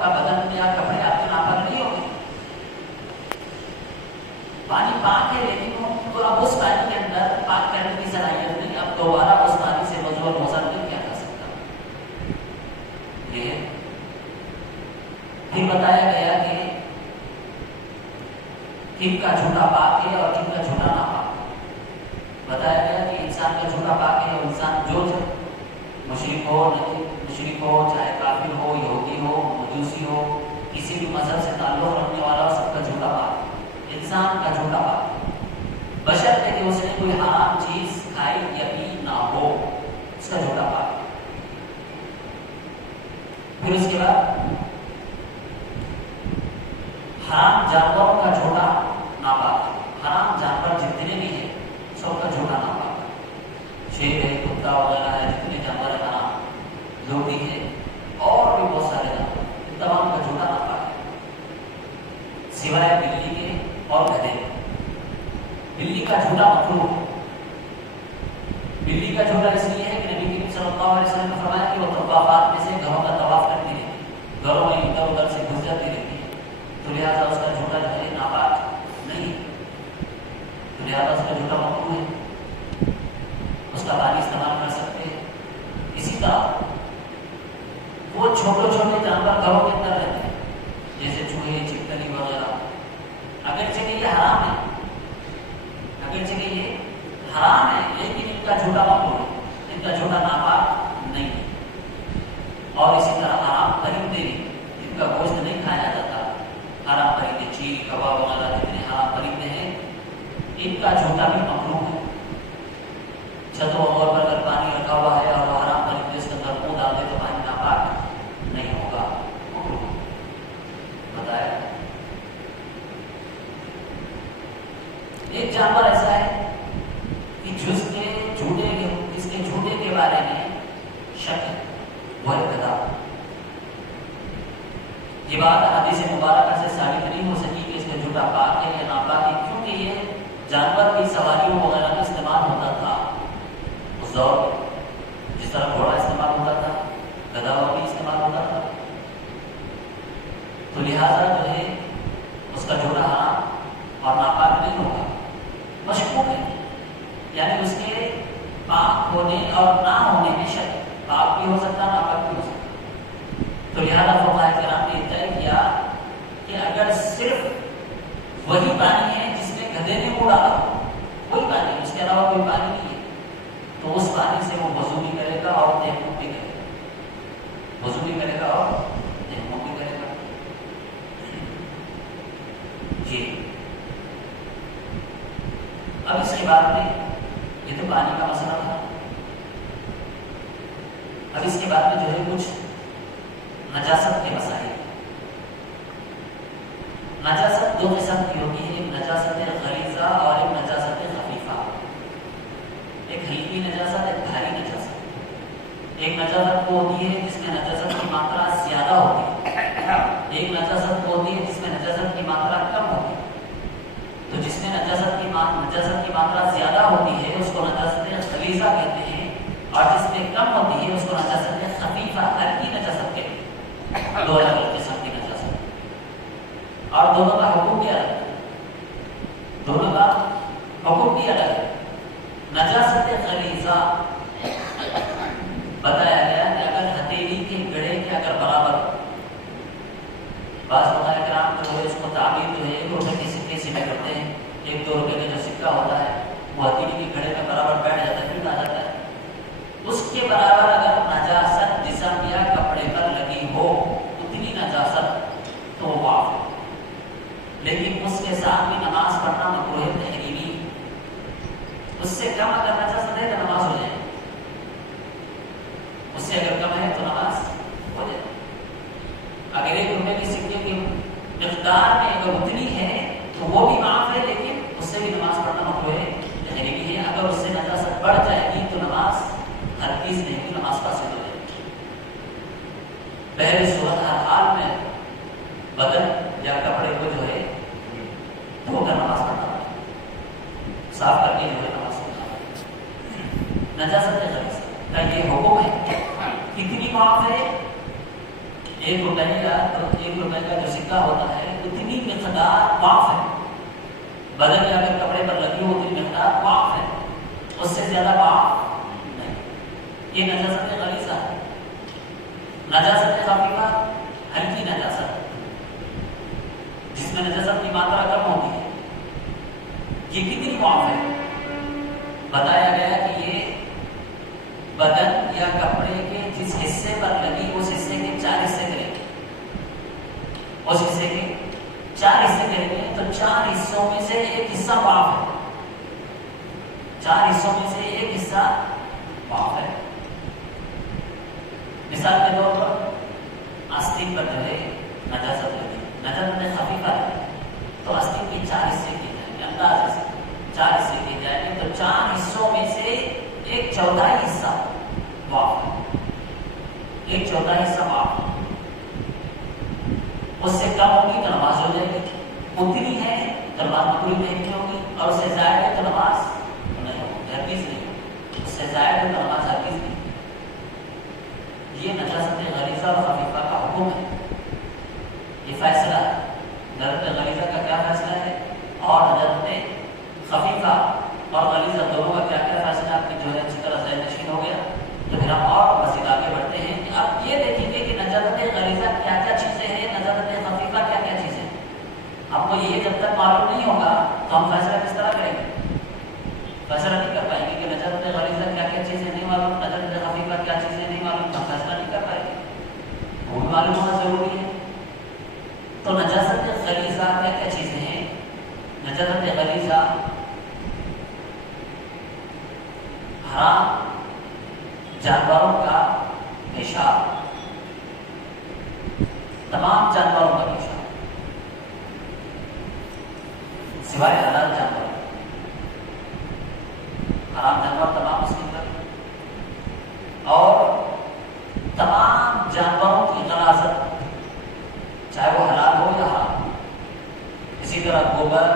کا بدن یا کپڑے آپ کے ناپاک نہیں ہوگے. پانی پاک ہے لیکن تو اب اس پانی کے اندر پاک کرنے کی صلاحیت نہیں. اب دوبارہ اس پانی سے وضو اور غسل نہیں کیا جا سکتا. یہ پھر بتایا گیا کہ کن کا جھوٹا پاک ہے اور کن کا جھوٹا ناپاک ہے. بتایا گیا کہ انسان کا جھوٹا پاک ہے. انسان جو مشرک ہو چاہے کافر ہو یہودی ہو مجوسی ہو کسی بھی مذہب سے تعلق رکھنے والا ہو سب کا جھوٹا پاک ہے. انسان کا جھوٹا پاک بشرطے کہ اس نے کوئی حرام چیز کھائی یا پی نہ ہو اس کا جھوٹا پاک. پھر اس کے بعد حرام جانوروں کا جھوٹا ناپاک ہے. حرام جانور جتنے بھی ہیں سب کا جھوٹا ناپاک ہے. شیر ہے کتا وغیرہ ہے جتنے جانور ہیں حرام لوٹی ہے اور بھی بہت سارے جانور ان تمام کا جھوٹا ناپاک ہے سوائے بلی کے اور گدھے. بلی کا جھوٹا مکروہ ہے. بلی کا جھوٹا اس لیے ہے کہ نبی کریم صلی اللہ علیہ وسلم نے فرمایا کہ وہ طوافات میں سے گھروں کا طواف کرتی رہتی ہے گھروں میں ادھر ادھر سے گھس جاتی رہتی ہے تو لہٰذا اس کا جھوٹا جو ہے ناپاک نہیں تو لہٰذا اس کا جھوٹا مکروہ ہے. اس کا پانی استعمال کر سکتے ہیں. اسی طرح وہ چھوٹے جانور گھروں کے اندر رہتے ہیں جیسے چوہے چپکلی وغیرہ اگرچہ کہ یہ حرام ہے لیکن ان کا جھوٹا مکروہ ہے. ان کا جھوٹا ناپاک نہیں ہے. اور اسی طرح حرام پرندے جن کا گوشت نہیں کھایا جاتا حرام پرندے چیل کوا وغیرہ جتنے حرام پرندے ہیں ان کا جھوٹا بھی مکروہ ہے. چھتوں اور پر اگر پانی رکھا ہوا ہے اور وہ حرام پرندے اس کے اندر منہ ڈال دے تو پانی ناپاک نہیں ہوگا مکروہ. بتایا ایک جانور ایسا ہے کہ جس کے جھوٹے کے بارے میں شک ہے وہ ہے گدھا. یہ بات حدیث مبارکہ سے ثابت نہیں ہو سکی کہ اس کا جھوٹا پاک ہے یا ناپاک ہے کیونکہ یہ جانور کی سواریوں وغیرہ میں استعمال ہوتا تھا اس دور میں. جس طرح گھوڑا استعمال ہوتا تھا گدھا بھی استعمال ہوتا تھا تو لہٰذا جو ہے اس کا جھوٹا حرام اور ناپاک نہیں ہوگا. مشکوک ہے یعنی اس کے پاک ہونے اور نہ ہونے میں شک پاک بھی ہو سکتا ناپاک بھی ہو سکتا. تو لہٰذا فقہاء کرام نے طے کیا کہ اگر صرف وہی پانی ہے جس میں گدھے نے منہ ڈالا وہی پانی ہے اس کے علاوہ کوئی پانی نہیں ہے تو اس پانی سے وہ وضو بھی کرے گا اور تیمم بھی کرے گا. وضو بھی کرے گا اور تیمم بھی کرے گا. جی اب اس کے بعد میں یہ تو پانی کا مسئلہ تھا. اب اس کے بعد میں جو ہے کچھ نجاست کے مسائل. نجاست دو قسم کی ہوتی ہے ایک نجاست غلیظہ اور ایک نجاست خفیفہ. ایک ہلکی نجاست ایک بھاری نجاست. ایک نجاست وہ ہوتی ہے جس میں نجاست کی ماترا زیادہ ہوتی ہے ایک نجاست وہ ہوتی ہے جس میں نجاست کی ماترا کم ہوتی ہے. تو جس میں نجاست کی ماترا زیادہ ہوتی ہے اس کو نجاست غلیظہ کہتے ہیں اور جس میں کم ہوتی ہے اس کو نجاست خفیفہ ہلکی نجاست کہتے ہیں. دو الگ الگ قسم کی نجاست اور دونوں کا حکم بھی الگ ہے. دونوں کا حکم بھی الگ ہے. نجاست غلیظہ بتایا گیا کہ اگر ہتھیلی کے گڑھے کے اگر برابر بعض فقہاء کرام جو ہے اس کو تعبیر جو ہے 1 روپے کے سکے سے میں کرتے ہیں. 1-2 روپے کا جو سکہ ہوتا ہے وہ ہتھیلی کے گھڑے میں برابر بیٹھ جاتا ہے پھر آ جاتا ہے. اس کے برابر اگر نجاست جسم یا کپڑے پر لگی ہو اتنی نجاست تو وہ معاف ہے. لیکن اس کے ساتھ بھی نماز پڑھنا مکروہ تحریمی. اس سے کم اگر نجاست ہے تو نماز ہو جائے اس سے اگر کم ہے تو نماز ہو جائے. اگر 1 روپے کے سکے کی مقدار میں اگر اتنی ہے تو وہ بھی معاف ہے لیکن اس سے بھی نماز پڑھنا مکروہ تحریمی ہے. اگر اس سے نجاست بڑھ جائے گی تو نماز ہرگز نہیں کی نماز فاسد ہو جائے گی. پہلی صورت ہر حال میں بدن یا کپڑے کو جو ہے دھو کر نماز پڑھنا صاف کر کے جو ہے نماز پڑھنا. نجاست غلیظہ کا یہ حکم ہے. کتنی معاف ہے 1 روپے کا تو 1 روپے کا جو سکہ ہوتا ہے اتنی مقدار معاف ہے، بدن یا اگر کپڑے پر لگی ہو اتنی مقدار معاف ہے، اس سے زیادہ معاف نہیں۔ یہ نجاست غلیظہ ہے۔ نجاست خفیفہ ہلکی نجاست جس میں نجاست کی ماترا کم ہوتی ہے، یہ کتنی معاف ہے؟ بتایا گیا کہ یہ بدن یا کپڑے کے جس حصے پر لگی اس حصے کے 4 حصے کریں گے، اس حصے کے 4 حصے کریں گے تو 4 حصوں میں سے 1 حصہ معاف ہے، 4 حصوں میں سے 1 حصہ معاف ہے۔ مثال کے طور پر آستین پر جو ہے نجاست لگی، نجاست خفیفہ ہے تو آستین کی 4 حصے کیے جائیں گے، انداز سے 4 حصے کیے جائیں گے تو 4 حصوں میں سے 1/4 حصہ معاف ہے، 1/4 حصہ معاف ہے۔ اس سے کم ہوگی تو نماز ہو جائے گی، اتنی ہے تو نماز پوری نہیں ہوگی، اور اس سے زائد ہے تو نماز نہیں ہوگی، ہرگز نہیں، اس سے زائد ہے تو نماز ہرگز نہیں۔ یہ نجاست غلیظہ اور خفیفہ کا حکم ہے، یہ فیصلہ ہے۔ نجاست غلیظہ کا کیا فیصلہ ہے اور نجاست خفیفہ اور غلیظہ دونوں کا کیا کیا فیصلہ آپ کی جو ہے اچھی طرح ذہن نشین ہو گیا۔ تو پھر ہم اور مزید آگے بڑھتے ہیں کہ اب یہ دیکھیں گے کہ نجاست غلیظہ کیا کیا چیزیں ہیں، نجاست خفیفہ کیا کیا چیزیں ہیں۔ آپ کو یہ جب تک معلوم نہیں ہوگا تو ہم فیصلہ کس طرح کریں گے؟ فیصلہ نہیں کر پائیں گے کہ نجاست غلیظہ کیا کیا چیزیں نہیں معلوم، نجاست خفیفہ کیا چیزیں نہیں معلوم، ہم فیصلہ نہیں کر پائیں گے، وہ بھی معلوم ہونا ضروری ہے۔ تو نجاست غلیظہ کیا کیا چیزیں ہیں؟ نجاست غلیظہ حرام جانوروں کا پیشاب، تمام جانوروں کا پیشاب سوائے حلال جانور، حرام جانور تمام اس کے اندر، اور تمام جانوروں کی غلاظت چاہے وہ حلال ہو یا حرام، اسی طرح گوبر،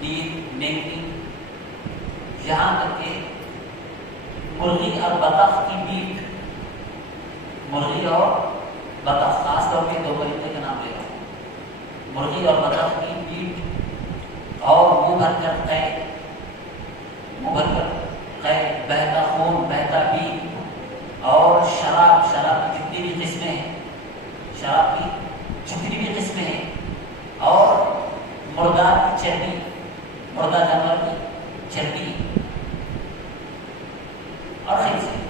لیل، نیکی، یہاں تک کہ مرغی اور بطخ کی میٹ، مرغی اور بطخ، خاص طور پہ 2 پرندے کے نام لے رہا ہوں، مرغی اور بطخ کی میٹ، اور منہ بھر کر قید، منہ بھر کر قید، بہتا خون، بہتا پیپ، اور شراب، شراب کی جتنی بھی قسمیں ہیں، شراب کی جتنی بھی قسمیں ہیں، اور مردار کی چربی، مردہ جانور کی چربی، اور خنزیر،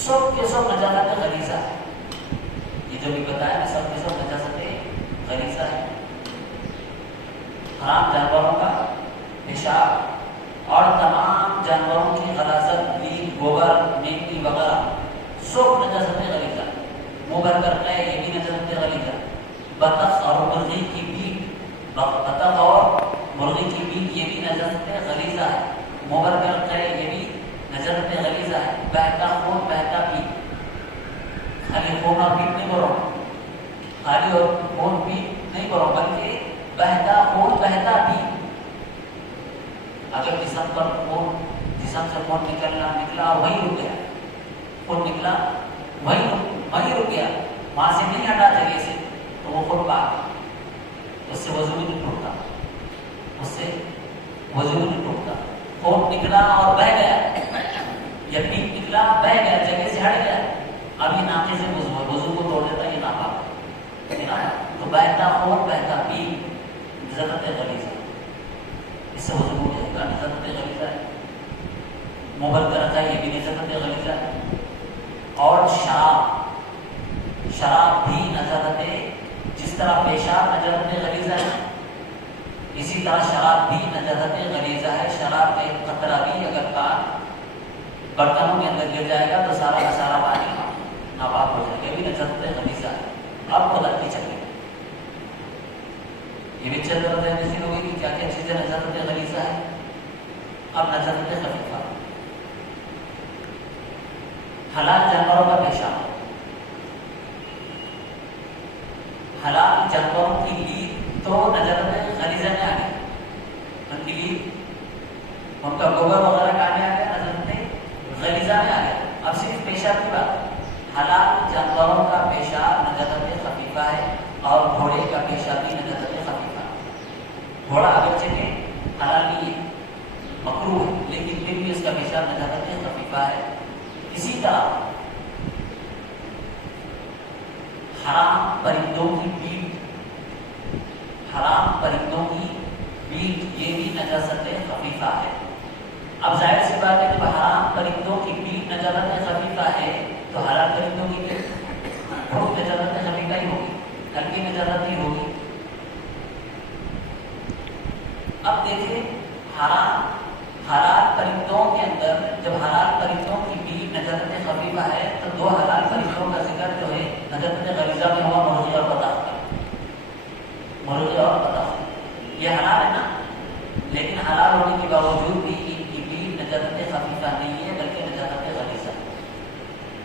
سب کے سب نجاست غلیظہ ہے۔ یہ جو بھی بتایا سب کے سب نجاست غلیظہ ہے۔ حرام جانوروں کا پیشاب اور تمام جانوروں کی غلاظت، لیل، گوبر، نیکی وغیرہ سب نجاست غلیظہ ہے۔ منہ بھر کر قے، یہ بھی نجاست غلیظہ ہے۔ بطخ اور مرغی کی میٹ، بطخ اور مرغی کی میٹ یہ بھی نجاست غلیظہ ہے۔ منہ بھر کر قے یہ بھی نجاست غلیظہ ہے۔ بہتا خون، بہتا پیپ، خالی خون اور پیپ نہیں بولو، خالی اور خون پیپ نہیں بولو، بلکہ بہتا خون، بہتا پیپ۔ اگر جسم پر خون، جسم سے خون نکلا اور وہیں رک گیا، خون نکلا وہیں رک گیا، وہاں سے نہیں ہٹا جگہ سے، تو وہ خون پاک، اس سے وضو بھی نہیں ٹوٹتا، اس سے وضو بھی نہیں ٹوٹتا۔ خون نکلا اور بہہ گیا، یا پیپ نکلا بہہ گیا، جگہ سے ہٹ گیا، اب یہ ناقے سے وضو کو توڑ دیتا، یہ ناپاک ہے نا۔ تو بہتا خون، بہتا پیپ نجاست غلیظہ، اس سے وضو ہو جائے گا، نجاست غلیظہ ہے۔ منہ بھر کر رکھا یہ بھی نجاست غلیظہ ہے۔ اور شراب بھی نجاست، جس طرح پیشاب نجاست غلیظہ ہے اسی طرح شراب بھی نجاست غلیظہ ہے۔ شراب کا ایک قطرہ بھی اگر برتنوں کے اندر گر جائے گا تو سارا کا سارا پانی ناپاک ہو جائے گا، یہ بھی نجاست غلیظہ ہے۔ اب خدا کی چلے یہ بھی چل رہا ہے نشین ہوگی کہ کیا کیا چیزیں نجاست غلیظہ ہے۔ اب نجاست خفیفہ، حلال جانوروں کا پیشاب، حلال جانوروں کی لیل تو نجاست غلیظہ میں آ گئی، ان کی لیل، ان کا گوبر وغیرہ کہاں میں آ گیا؟ نجاست غلیظہ میں آ گیا۔ اب صرف پیشاب کی بات، حلال جانوروں کا پیشاب نجاست خفیفہ ہے اور گھوڑے کا پیشاب بھی نجاست خفیفہ ہے۔ گھوڑا اگرچہ کہ حلال نہیں ہے، مکروہ ہے، لیکن پھر بھی اس کا پیشاب نجاست خفیفہ ہے۔ اسی طرح حرام پرندوں کی پیٹ، حرام پرندوں کی پیٹ یہ بھی نجاست خفیفہ ہے۔ اب ظاہر سی بات ہے جب حرام پرندوں کی پیٹ نجاست خفیفہ ہے تو حلال پرندوں کی پیٹ نجاست خفیفہ ہی ہوگی، ہلکی نجاست ہی ہوگی۔ اب دیکھیں حلال پرندوں کے اندر جب حلال پرندوں کی پیٹ نجاست خفیفہ ہے تو دو حلال پرندوں کا ذکر جو ہے نجاست غلیظہ میں ہوا، مرغی اور بطخ کا۔ مرغی اور بطخ یہ حلال ہے نا، لیکن حلال ہونے کے باوجود بھی ان کی پیٹ نجاست خفیفہ نہیں ہے بلکہ نجاست غلیظہ ہے،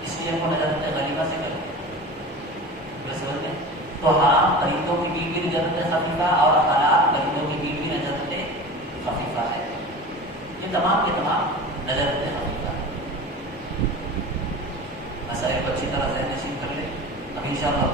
اس لیے ان کو نجاست غلیظہ سے کریں۔ سمجھ میں؟ تو حرام پرندوں کی پیٹ بھی نجاست خفیفہ اور حلال پرندوں کی پیٹ بھی نجاست خفیفہ ہے، یہ تمام کے تمام نجاست خفیفہ ہے۔ مسائل کو اچھی طرح ذہن نشین کر لیں۔ اب انشاءاللہ